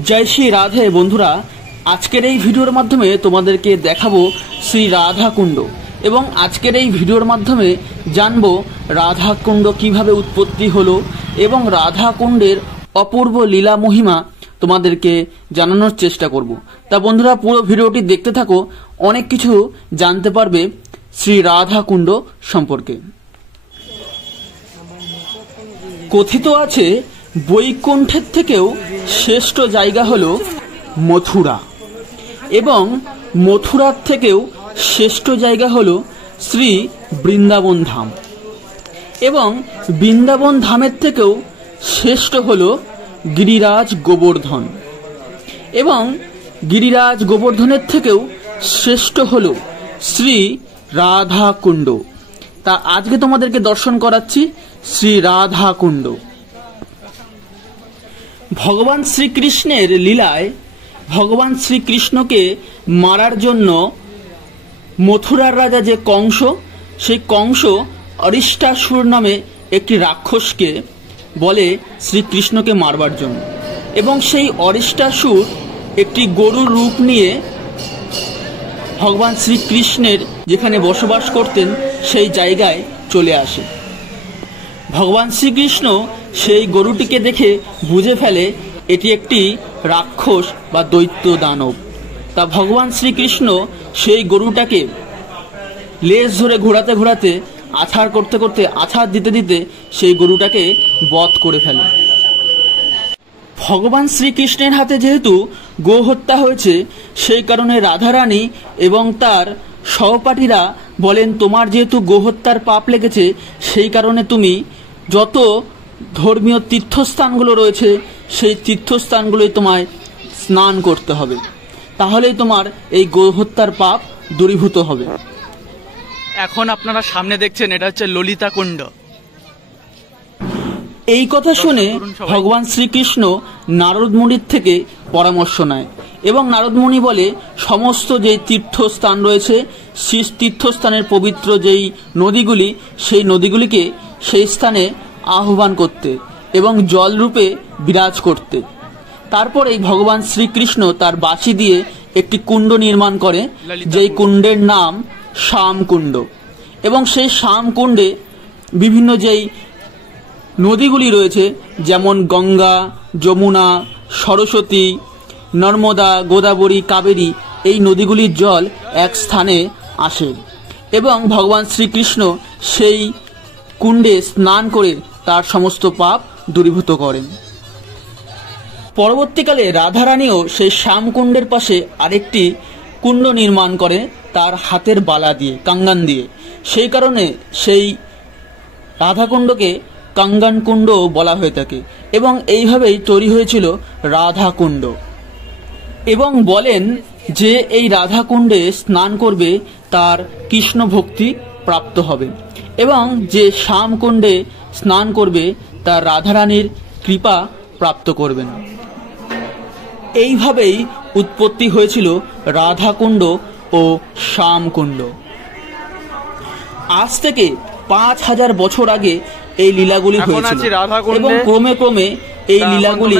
जय श्री राधे बंधुरा आजकेर এই ভিডিওর মাধ্যমে তোমাদেরকে দেখাবো শ্রী রাধা কুণ্ড এবং আজকের এই ভিডিওর মাধ্যমে জানবো রাধা কুণ্ড কিভাবে উৎপত্তি হলো এবং রাধা কুণ্ডের অপূর্ব লীলা মহিমা তোমাদেরকে জানানোর চেষ্টা করব। তা বন্ধুরা পুরো ভিডিওটি দেখতে থাকো, অনেক কিছু জানতে পারবে শ্রী রাধা কুণ্ড সম্পর্কে। কথিত আছে বৈকুণ্ঠের থেকেও শ্রেষ্ঠ জায়গা হলো মথুরা এবং মথুরার থেকেও শ্রেষ্ঠ জায়গা হলো শ্রী বৃন্দাবন ধাম এবং বৃন্দাবন ধামের থেকেও শ্রেষ্ঠ হলো গিরিরাজ গোবর্ধন এবং গিরিরাজ গোবর্ধনের থেকেও শ্রেষ্ঠ হলো শ্রী রাধা কুণ্ড। তা আজকে তোমাদেরকে দর্শন করাচ্ছি শ্রী রাধা কুণ্ড। ভগবান শ্রীকৃষ্ণের লীলায় ভগবান শ্রীকৃষ্ণকে মারার জন্য মথুরার রাজা যে কংস, সেই কংস অরিষ্টাসুর নামে একটি রাক্ষসকে বলে শ্রীকৃষ্ণকে মারবার জন্য এবং সেই অরিষ্টাসুর একটি গরুর রূপ নিয়ে ভগবান শ্রীকৃষ্ণের যেখানে বসবাস করতেন সেই জায়গায় চলে আসে। ভগবান শ্রীকৃষ্ণ সেই গরুটিকে দেখে বুঝে ফেলে এটি একটি রাক্ষস বা দৈত্য দানব। তা ভগবান শ্রীকৃষ্ণ সেই গরুটাকে লেজ ধরে ঘোরাতে ঘোরাতে আছাড় করতে করতে আছাড় দিতে দিতে সেই গরুটাকে বধ করে ফেলে। ভগবান শ্রীকৃষ্ণের হাতে যেহেতু গো হত্যা হয়েছে, সেই কারণে রাধারানী এবং তার সহপাঠীরা বলেন, তোমার যেহেতু গো হত্যার পাপ লেগেছে, সেই কারণে তুমি যত ধর্মীয় তীর্থস্থানগুলো রয়েছে সেই তীর্থস্থানগুলোই তোমায় স্নান করতে হবে, তাহলেই তোমার এই গো হত্যার পাপ দূরীভূত হবে। এখন আপনারা সামনে দেখছেন এটা হচ্ছে ললিতা কুণ্ড। এই কথা শুনে ভগবান শ্রীকৃষ্ণ নারদ মুনির থেকে পরামর্শ নেয় এবং নারদ মুনি বলে সমস্ত যে তীর্থস্থান রয়েছে সেই তীর্থস্থানের পবিত্র যেই নদীগুলি, সেই নদীগুলিকে সেই স্থানে আহ্বান করতে এবং জলরূপে বিরাজ করতে। তারপরে ভগবান শ্রীকৃষ্ণ তার বাঁশি দিয়ে একটি কুণ্ড নির্মাণ করে, যেই কুণ্ডের নাম শ্যামকুণ্ড এবং সেই শ্যামকুণ্ডে বিভিন্ন যেই নদীগুলি রয়েছে যেমন গঙ্গা, যমুনা, সরস্বতী, নর্মদা, গোদাবরী, কাবেরী, এই নদীগুলির জল এক স্থানে আসে এবং ভগবান শ্রীকৃষ্ণ সেই কুণ্ডে স্নান করে তার সমস্ত পাপ দূরীভূত করেন। পরবর্তীকালে রাধারানীও সেই শ্যামকুণ্ডের পাশে আরেকটি কুণ্ড নির্মাণ করে তার হাতের বালা দিয়ে, কাঙ্গান দিয়ে। সেই কারণে সেই রাধাকুণ্ডকে কাঙ্গান কুণ্ড বলা হয়ে থাকে এবং এইভাবেই তৈরি হয়েছিল রাধা কুণ্ড। এবং বলেন যে এই রাধা কুণ্ডে স্নান করবে তার কৃষ্ণ ভক্তি প্রাপ্ত হবে এবং যে শ্যামকুণ্ডে স্নান করবে তার রাধারানীর কৃপা প্রাপ্ত করবেন। এইভাবেই উৎপত্তি হয়েছিল রাধাকুণ্ড ও শ্যামকুণ্ড। আজ থেকে 5000 বছর আগে এই লীলাগুলি হয়েছিল এবং ক্রমে ক্রমে এই লীলাগুলি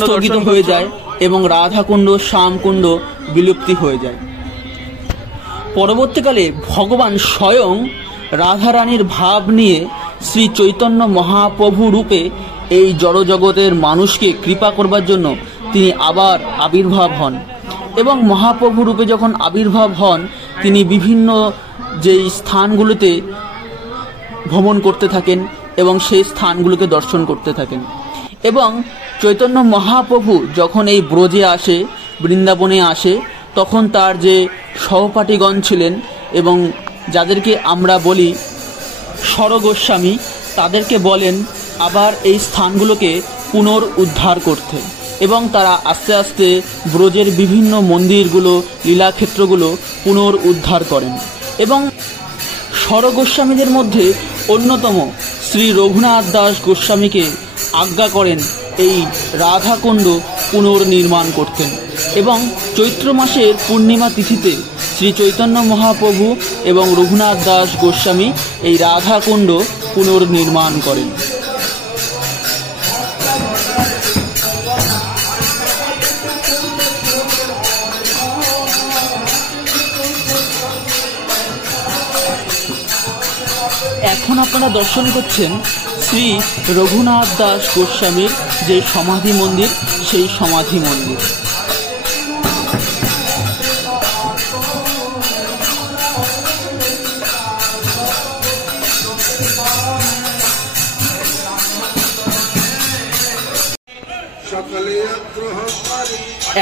স্থগিত হয়ে যায় এবং রাধাকুণ্ড শ্যামকুণ্ড বিলুপ্তি হয়ে যায়। পরবর্তীকালে ভগবান স্বয়ং রাধারানীর ভাব নিয়ে শ্রী চৈতন্য মহাপ্রভু রূপে এই জড়জগতের মানুষকে কৃপা করবার জন্য তিনি আবার আবির্ভাব হন এবং মহাপ্রভু রূপে যখন আবির্ভাব হন তিনি বিভিন্ন যেই স্থানগুলোতে ভ্রমণ করতে থাকেন এবং সেই স্থানগুলোকে দর্শন করতে থাকেন এবং চৈতন্য মহাপ্রভু যখন এই ব্রজে আসে, বৃন্দাবনে আসে, তখন তার যে সহপাঠীগণ ছিলেন এবং যাদেরকে আমরা বলি স্বরগোস্বামী, তাদেরকে বলেন আবার এই স্থানগুলোকে পুনরুদ্ধার করতে এবং তারা আস্তে আস্তে ব্রজের বিভিন্ন মন্দিরগুলো, লীলাক্ষেত্রগুলো পুনরুদ্ধার করেন এবং স্বরগোস্বামীদের মধ্যে অন্যতম শ্রী রঘুনাথ দাস গোস্বামীকে আজ্ঞা করেন এই রাধাকুণ্ড পুনর্নির্মাণ করতেন এবং চৈত্র মাসের পূর্ণিমা তিথিতে শ্রী চৈতন্য মহাপ্রভু এবং রঘুনাথ দাস গোস্বামী এই রাধাকুণ্ড পুনর্নির্মাণ করেন। এখন আপনারা দর্শন করছেন শ্রী রঘুনাথ দাস গোস্বামীর যে সমাধি মন্দির, সেই সমাধি মন্দির।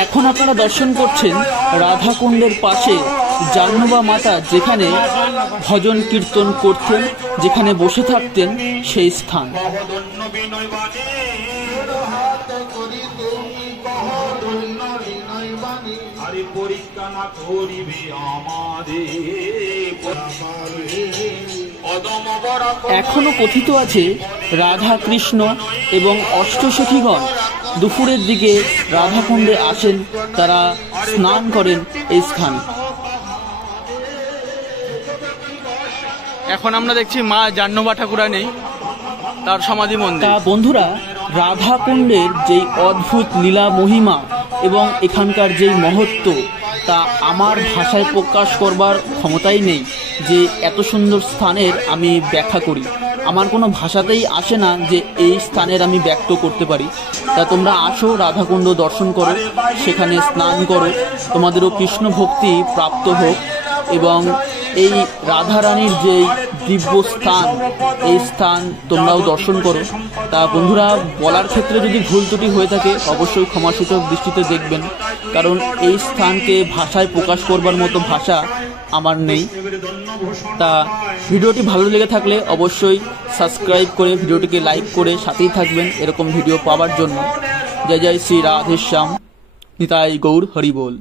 এখন আপনারা দর্শন করছেন রাধাকুণ্ডের পাশে জাহ্নবা মাতা যেখানে ভজন কীর্তন করতেন, যেখানে বসে থাকতেন, সেই স্থান। এখনো কথিত আছে রাধা কৃষ্ণ এবং অষ্টসখীগণ দুপুরের দিকে রাধাকুণ্ডে আসেন, তারা স্নান করেন এই স্থানে। এখন আমরা দেখছি মা জাহ্নবা ঠাকুরানী তার সমাধি মন্দির। তা বন্ধুরা, রাধাকুণ্ডের যেই অদ্ভুত লীলা মহিমা এবং এখানকার যেই মহত্ব, তা আমার ভাষায় প্রকাশ করবার ক্ষমতাই নেই যে এত সুন্দর স্থানের আমি ব্যাখ্যা করি। আমার কোনো ভাষাতেই আসে না যে এই স্থানের আমি ব্যক্ত করতে পারি। তা তোমরা আসো, রাধাকুণ্ড দর্শন করো, সেখানে স্নান করো, তোমাদেরও কৃষ্ণ ভক্তি প্রাপ্ত হোক এবং এই রাধারানীর যেই দিব্য স্থান, এই স্থান তোমরাও দর্শন করো। তা বন্ধুরা, বলার ক্ষেত্রে যদি ভুল ত্রুটি হয়ে থাকে অবশ্যই ক্ষমাসূচক দৃষ্টিতে দেখবেন, কারণ এই স্থানকে ভাষায় প্রকাশ করবার মতো ভাষা আমার নেই। তা ভিডিওটি ভালো লেগে থাকলে অবশ্যই সাবস্ক্রাইব করে ভিডিওটিকে লাইক করে সাথেই থাকবেন এরকম ভিডিও পাওয়ার জন্য। জয় জয় শ্রী রাধেশ্যাম, নিতাই গৌর হরি বল।